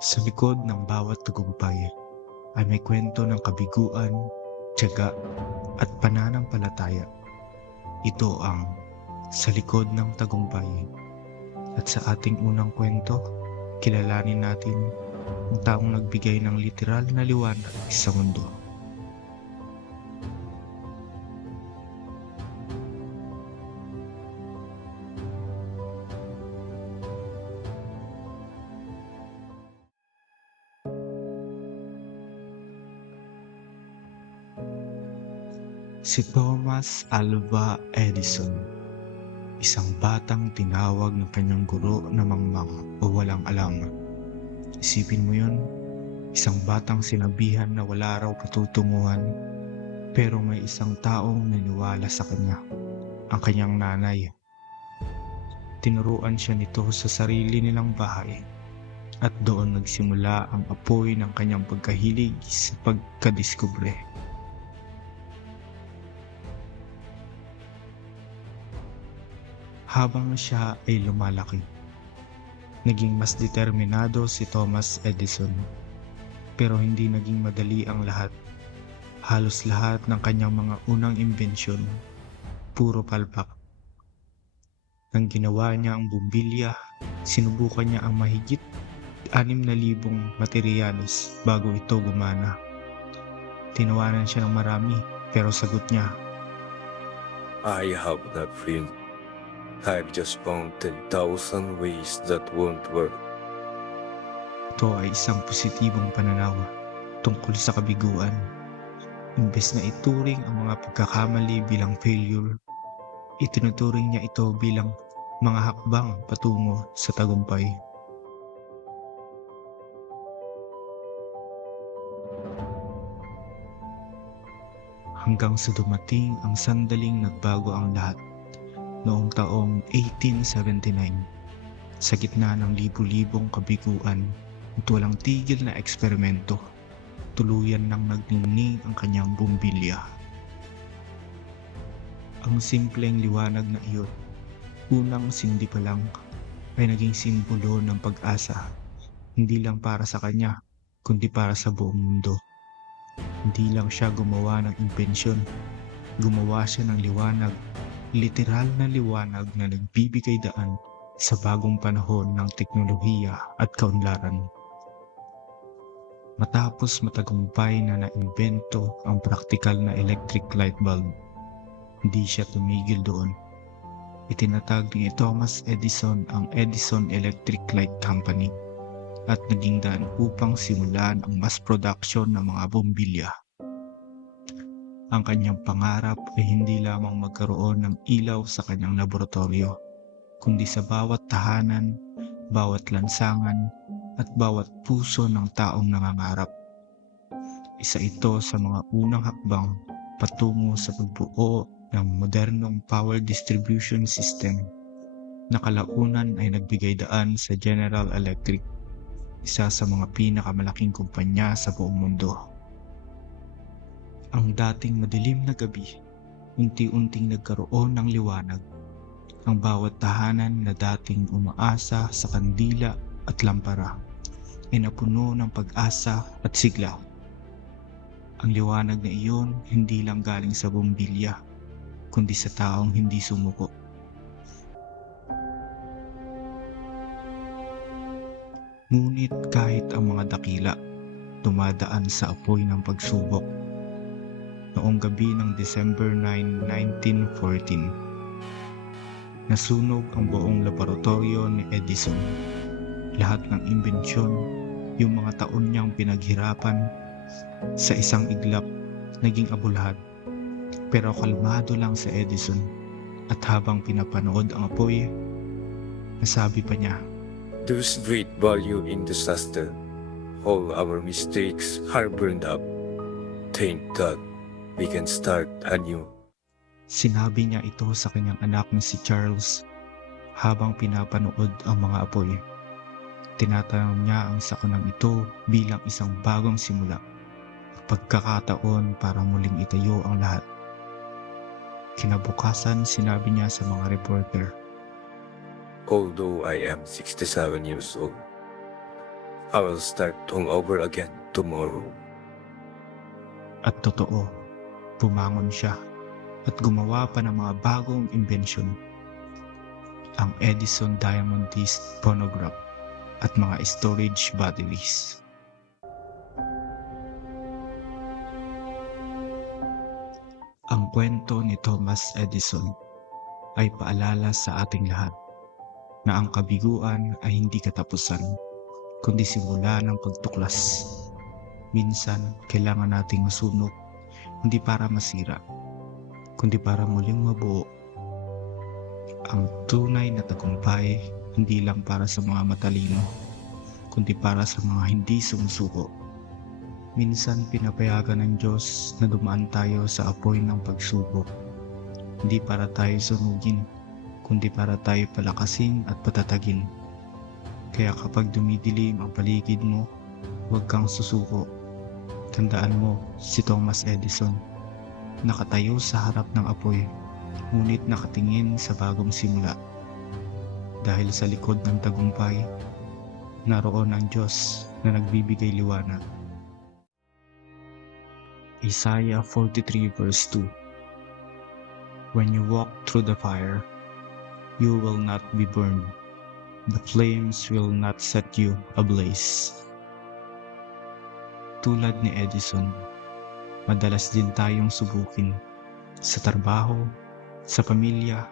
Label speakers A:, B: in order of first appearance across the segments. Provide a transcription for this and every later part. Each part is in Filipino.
A: Sa likod ng bawat tagumpay ay may kwento ng kabiguan, tiyaga at pananampalataya. Ito ang Sa Likod ng Tagumpay. At sa ating unang kwento, kilalanin natin ang taong nagbigay ng literal na liwanag sa mundo. Si Thomas Alva Edison, isang batang tinawag ng kanyang guro na mangmang o walang alam. Isipin mo yun, isang batang sinabihan na wala raw patutunguhan, pero may isang taong naniwala sa kanya, ang kanyang nanay. Tinuruan siya nito sa sarili nilang bahay at doon nagsimula ang apoy ng kanyang pagkahilig sa pagkadiskubre. Habang siya ay lumalaki, naging mas determinado si Thomas Edison. Pero hindi naging madali ang lahat. Halos lahat ng kanyang mga unang imbensyon, puro palpak. Nang ginawa niya ang bumbilya, sinubukan niya ang mahigit 6,000 materyales bago ito gumana. Tinawanan siya ng marami pero sagot niya,
B: I have not friend. I've just found 10,000 ways that won't work.
A: Ito ay isang positibong pananaw tungkol sa kabiguan. Imbes na ituring ang mga pagkakamali bilang failure, itinuturing niya ito bilang mga hakbang patungo sa tagumpay. Hanggang sa dumating ang sandaling nagbago ang lahat noong taong 1879 sa gitna ng libu-libong kabiguan at walang tigil na eksperimento, tuluyan nang nagningning ang kanyang bumbilya. Ang simpleng liwanag na iyon, unang sindi pa lang, ay naging simbolo ng pag-asa, hindi lang para sa kanya, kundi para sa buong mundo. Hindi lang siya gumawa ng impensyon, gumawa siya ng liwanag, literal na liwanag na nagbibigay daan sa bagong panahon ng teknolohiya at kaunlaran. Matapos matagumpay na naimbento ang praktikal na electric light bulb, hindi siya tumigil doon. Itinatag ni Thomas Edison ang Edison Electric Light Company at naging daan upang simulan ang mass production ng mga bombilya. Ang kanyang pangarap ay hindi lamang magkaroon ng ilaw sa kanyang laboratorio, kundi sa bawat tahanan, bawat lansangan, at bawat puso ng taong nangangarap. Isa ito sa mga unang hakbang patungo sa pagbuo ng modernong power distribution system na kalaunan ay nagbigay daan sa General Electric, isa sa mga pinakamalaking kumpanya sa buong mundo. Ang dating madilim na gabi, unti-unting nagkaroon ng liwanag. Ang bawat tahanan na dating umaasa sa kandila at lampara ay napuno ng pag-asa at sigla. Ang liwanag na iyon hindi lang galing sa bumbilya, kundi sa taong hindi sumuko. Ngunit kahit ang mga dakila dumadaan sa apoy ng pagsubok, noong gabi ng December 9, 1914, nasunog ang buong laboratorio ni Edison. Lahat ng imbensyon, yung mga taon niyang pinaghirapan sa isang iglap, naging abulhad. Pero kalmado lang sa Edison at habang pinapanood ang apoy, nasabi pa niya,
B: There's great value in disaster. All our mistakes are burned up. Thank God we can start anew.
A: Sinabi niya ito sa kanyang anak na si Charles habang pinapanood ang mga apoy. Tinatanong niya ang sakunang ito bilang isang bagong simula. Pagkakataon para muling itayo ang lahat. Kinabukasan sinabi niya sa mga reporter,
B: Although I am 67 years old, I will start all over again tomorrow.
A: At totoo, bumangon siya at gumawa pa ng mga bagong imbensyon. Ang Edison Diamond Disc Phonograph at mga storage batteries. Ang kwento ni Thomas Edison ay paalala sa ating lahat na ang kabiguan ay hindi katapusan kundi simula ng pagtuklas. Minsan, kailangan nating masunog hindi para masira, kundi para muling mabuo. Ang tunay na tagumpay hindi lang para sa mga matalino, kundi para sa mga hindi sumusuko. Minsan pinapayagan ng Diyos na dumaan tayo sa apoy ng pagsubok. Hindi para tayo sunugin, kundi para tayo palakasin at patatagin. Kaya kapag dumidilim ang paligid mo, huwag kang susuko. Tandaan mo si Thomas Edison, nakatayo sa harap ng apoy, ngunit nakatingin sa bagong simula. Dahil sa likod ng tagumpay, naroon ang Diyos na nagbibigay liwanag. Isaiah 43 verse 2 When you walk through the fire, you will not be burned. The flames will not set you ablaze. Tulad ni Edison, madalas din tayong subukin sa trabaho, sa pamilya,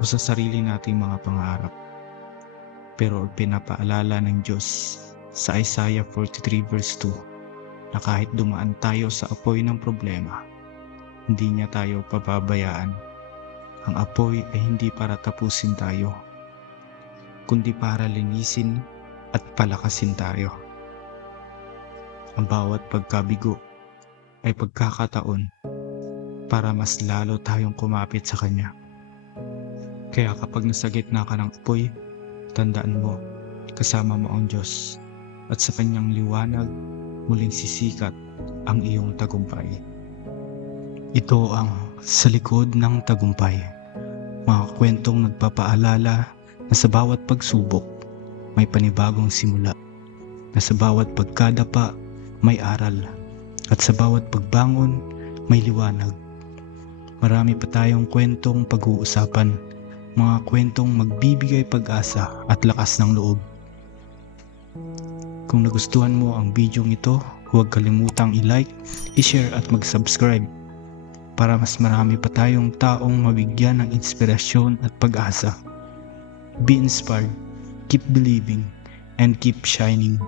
A: o sa sarili nating mga pangarap. Pero pinapaalala ng Diyos sa Isaiah 43 verse 2 na kahit dumaan tayo sa apoy ng problema, hindi niya tayo pababayaan. Ang apoy ay hindi para tapusin tayo, kundi para linisin at palakasin tayo. Ang bawat pagkabigo ay pagkakataon para mas lalo tayong kumapit sa Kanya. Kaya kapag nasa gitna ka ng apoy, tandaan mo, kasama mo ang Diyos at sa Kanyang liwanag muling sisikat ang iyong tagumpay. Ito ang sa likod ng tagumpay. Mga kwentong nagpapaalala na sa bawat pagsubok may panibagong simula. Na sa bawat pagkadapa may aral. At sa bawat pagbangon may liwanag. Marami pa tayong kwentong pag-uusapan. Mga kwentong magbibigay pag-asa at lakas ng loob. Kung nagustuhan mo ang video ito, huwag kalimutang i-like, i-share at mag-subscribe para mas marami pa tayong taong mabigyan ng inspirasyon at pag-asa. Be inspired, keep believing, and keep shining.